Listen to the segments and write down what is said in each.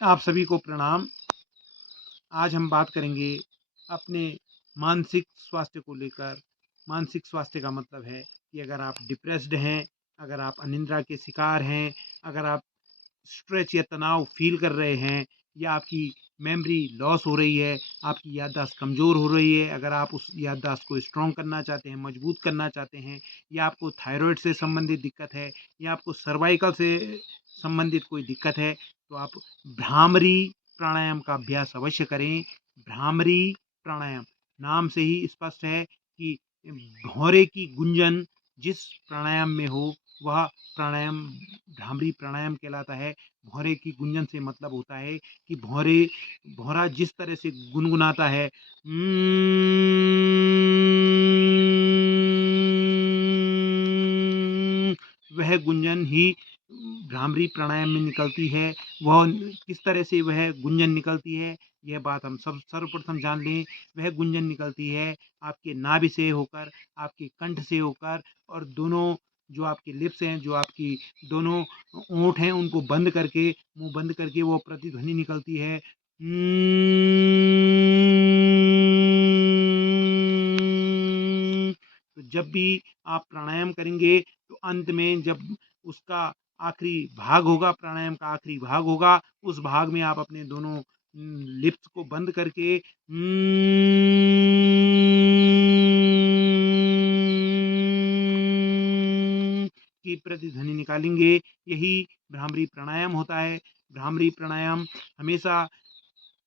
आप सभी को प्रणाम। आज हम बात करेंगे अपने मानसिक स्वास्थ्य को लेकर। मानसिक स्वास्थ्य का मतलब है कि अगर आप डिप्रेस्ड हैं, अगर आप अनिद्रा के शिकार हैं, अगर आप स्ट्रेस या तनाव फील कर रहे हैं, या आपकी मेमोरी लॉस हो रही है, आपकी याददाश्त कमज़ोर हो रही है, अगर आप उस याददाश्त को स्ट्रॉन्ग करना चाहते हैं, मजबूत करना चाहते हैं, या आपको थायराइड से संबंधित दिक्कत है, या आपको सर्वाइकल से संबंधित कोई दिक्कत है, तो आप भ्रामरी प्राणायाम का अभ्यास अवश्य करें। भ्रामरी प्राणायाम नाम से ही स्पष्ट है कि भौरे की गुंजन जिस प्राणायाम में हो, वह प्राणायाम भ्रामरी प्राणायाम कहलाता है। भौरे की गुंजन से मतलब होता है कि भौरा जिस तरह से गुनगुनाता है, वह गुंजन ही भ्रामरी प्राणायाम में निकलती है। वह किस तरह से वह गुंजन निकलती है, यह बात हम सब सर्वप्रथम जान लें। वह गुंजन निकलती है आपके नाभि से होकर, आपके कंठ से होकर, और दोनों जो आपके लिप्स हैं, जो आपकी दोनों ओंठ हैं, उनको बंद करके, मुंह बंद करके वो प्रतिध्वनि निकलती है। तो जब भी आप प्राणायाम करेंगे, तो अंत में जब उसका आखिरी भाग होगा, प्राणायाम का आखिरी भाग होगा, उस भाग में आप अपने दोनों लिप्स को बंद करके की प्रतिध्वनि निकालेंगे। यही भ्रामरी प्राणायाम होता है। भ्रामरी प्राणायाम हमेशा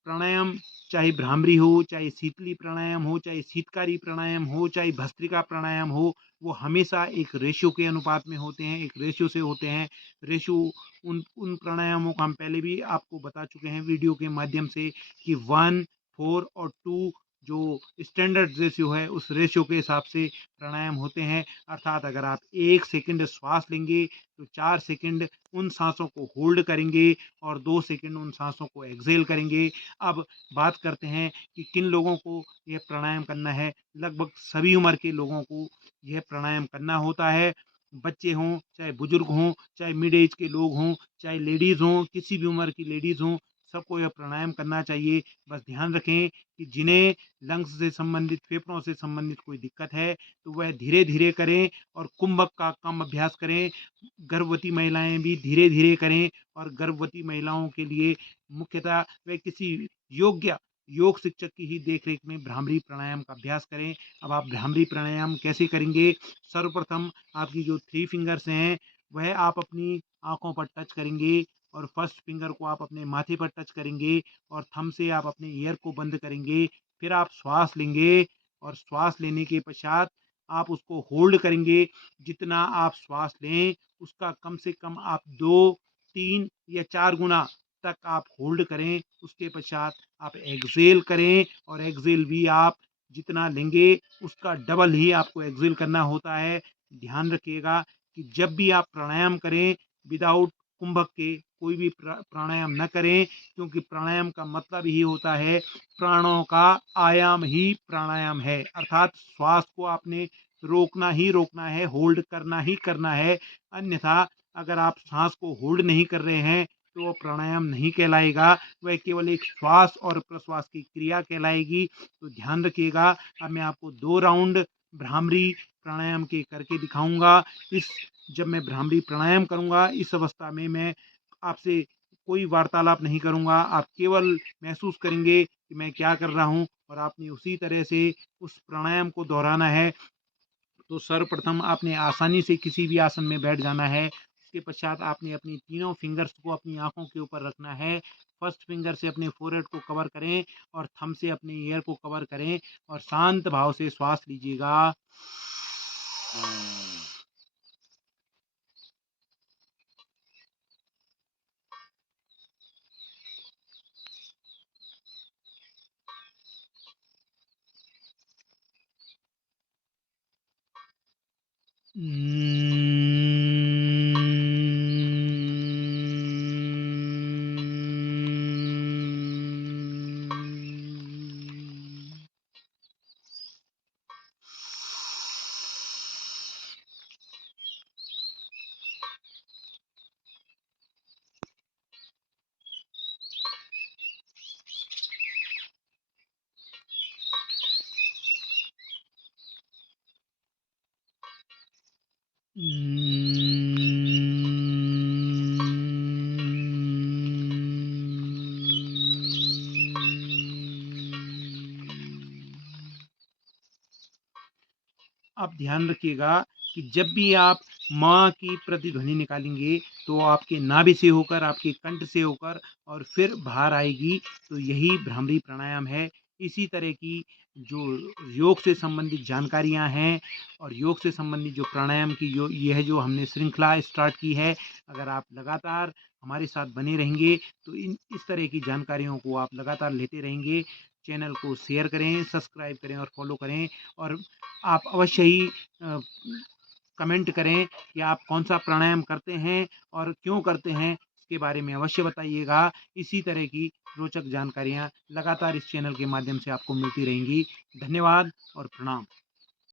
प्राणायाम, चाहे भ्रामरी हो, चाहे शीतली प्राणायाम हो, चाहे शीतकारी प्राणायाम हो, चाहे भस्त्रिका प्राणायाम हो, वो हमेशा एक रेशियो के अनुपात में होते हैं, एक रेशियो से होते हैं। रेशियो उन उन प्राणायामों का हम पहले भी आपको बता चुके हैं वीडियो के माध्यम से कि 1, 4 और 2 जो स्टैंडर्ड रेशियो है, उस रेशियो के हिसाब से प्राणायाम होते हैं। अर्थात अगर आप 1 सेकंड श्वास लेंगे, तो 4 सेकंड उन सांसों को होल्ड करेंगे और 2 सेकंड उन सांसों को एक्सेल करेंगे। अब बात करते हैं कि किन लोगों को यह प्राणायाम करना है। लगभग सभी उम्र के लोगों को यह प्राणायाम करना होता है। बच्चे हों, चाहे बुजुर्ग हों, चाहे मिड एज के लोग हों, चाहे लेडीज़ हों, किसी भी उम्र की लेडीज़ हों, सबको यह प्राणायाम करना चाहिए। बस ध्यान रखें कि जिन्हें लंग्स से संबंधित, फेफड़ों से संबंधित कोई दिक्कत है, तो वह धीरे धीरे करें और कुंभक का कम अभ्यास करें। गर्भवती महिलाएं भी धीरे धीरे करें, और गर्भवती महिलाओं के लिए मुख्यतः वे किसी योग्य योग शिक्षक की ही देखरेख में भ्रामरी प्राणायाम का अभ्यास करें। अब आप भ्रामरी प्राणायाम कैसे करेंगे? सर्वप्रथम आपकी जो 3 फिंगर्स हैं, वह आप अपनी आंखों पर टच करेंगे, और फर्स्ट फिंगर को आप अपने माथे पर टच करेंगे, और थंब से आप अपने ईयर को बंद करेंगे। फिर आप श्वास लेंगे, और श्वास लेने के पश्चात आप उसको होल्ड करेंगे। जितना आप श्वास लें, उसका कम से कम आप 2, 3 या 4 गुना तक आप होल्ड करें। उसके पश्चात आप एक्सेल करें, और एक्सेल भी आप जितना लेंगे, उसका डबल ही आपको एक्सेल करना होता है। ध्यान रखिएगा कि जब भी आप प्राणायाम करें, विदाउट कुंभक के कोई भी प्राणायाम न करें, क्योंकि प्राणायाम का मतलब ही होता है, प्राणों का आयाम ही प्राणायाम है। अर्थात श्वास को आपने रोकना ही रोकना है, होल्ड करना ही करना है। अन्यथा अगर आप सांस को होल्ड नहीं कर रहे हैं, तो वो प्राणायाम नहीं कहलाएगा, वह केवल एक श्वास और प्रश्वास की क्रिया कहलाएगी। तो ध्यान रखिएगा। अब मैं आपको 2 राउंड भ्रामरी प्राणायाम के करके दिखाऊंगा। इस जब मैं भ्रामरी प्राणायाम करूंगा, इस अवस्था में मैं आपसे कोई वार्तालाप नहीं करूंगा। आप केवल महसूस करेंगे कि मैं क्या कर रहा हूं, और आपने उसी तरह से उस प्राणायाम को दोहराना है। तो सर्वप्रथम आपने आसानी से किसी भी आसन में बैठ जाना है। उसके पश्चात आपने अपनी तीनों फिंगर्स को अपनी आंखों के ऊपर रखना है। फर्स्ट फिंगर से अपने फोरहेड को कवर करें, और थंब से अपने ईयर को कवर करें, और शांत भाव से श्वास लीजिएगा। आप ध्यान रखिएगा कि जब भी आप माँ की प्रतिध्वनि निकालेंगे तो आपके नाभि से होकर, आपके कंठ से होकर और फिर बाहर आएगी, तो यही भ्रामरी प्राणायाम है। इसी तरह की जो योग से संबंधित जानकारियाँ हैं और योग से संबंधित जो प्राणायाम की जो हमने श्रृंखला स्टार्ट की है, अगर आप लगातार हमारे साथ बने रहेंगे तो इस तरह की जानकारियों को आप लगातार लेते रहेंगे। चैनल को शेयर करें, सब्सक्राइब करें और फॉलो करें, और आप अवश्य ही कमेंट करें कि आप कौन सा प्राणायाम करते हैं और क्यों करते हैं, इसके बारे में अवश्य बताइएगा। इसी तरह की रोचक जानकारियाँ लगातार इस चैनल के माध्यम से आपको मिलती रहेंगी। धन्यवाद और प्रणाम।